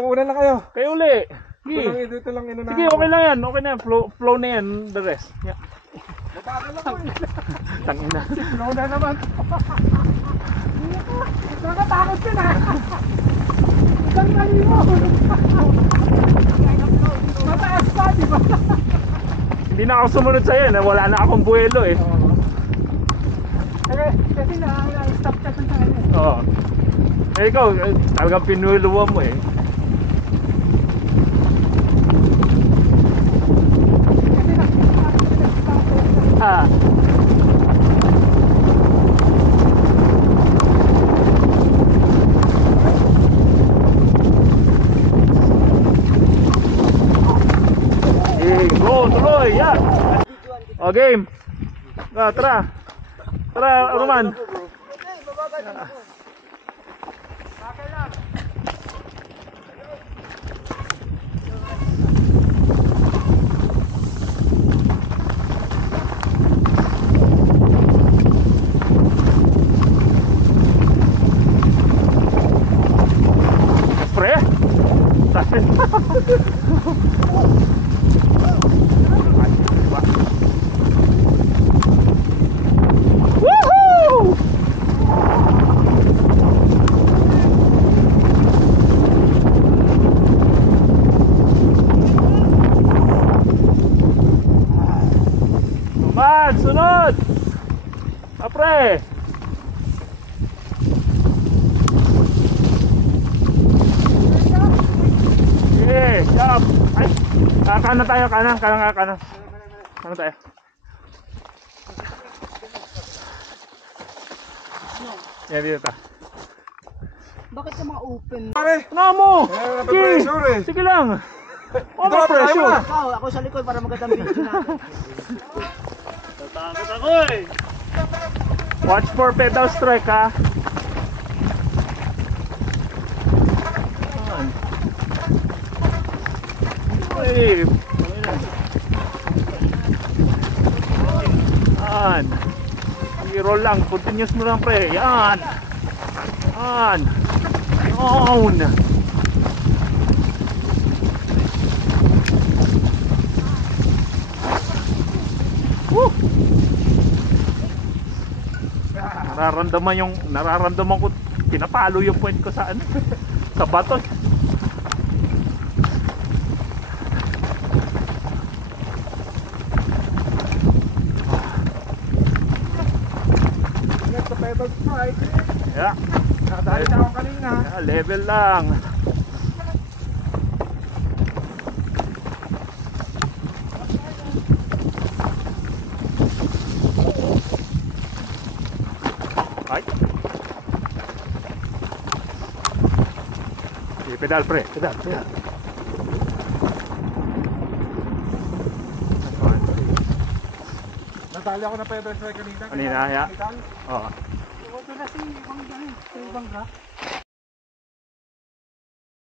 una na kayo. Kayo uli. Sige. Dito lang inunahan. Sige, okay lang yan. Okay na yan. Flow na yan. The rest. Yeah. Nabagal ako eh. Tangina. Flow na naman. Nakatakot yun ha. Isang mali mo. Mataas pa, di ba? Hindi na ako sumunod sa'yo. Wala na akong buwelo eh. Kasi na-stop ka sa kanya. Oo. Eh ikaw, talagang pinuluwa mo eh. Ah. Go, tuloy, yan. O, game. Tara. Tara, Roman. Pre? Woohoo! Roman, sunod! Apre! Sige, jump! Ay! Kanan tayo, kanan. Kanan tayo. Yan, dito ta. Bakit ka mga open? Pare! Ano mo? Sige, Pressure eh. sige lang. Drop, Pressure. Ikaw, ako sa likod para magandang video natin. Tatakot ako eh. Watch for pedal strike ha. Ay. Yan. I-roll lang. Continuous mo lang pre. Yan. Yan. Down. Woo! Nararamdaman ko pinapalo yung point ko sa ano sa baton. Ingat sa pedal strike. Yeah. Nakadali na ako kanina. Yeah, level lang. Ay. Sige, pedal pre, pedal. Natali ako na pedal strike kanina. Kanina, ya. Oo. Ito na si Bangga.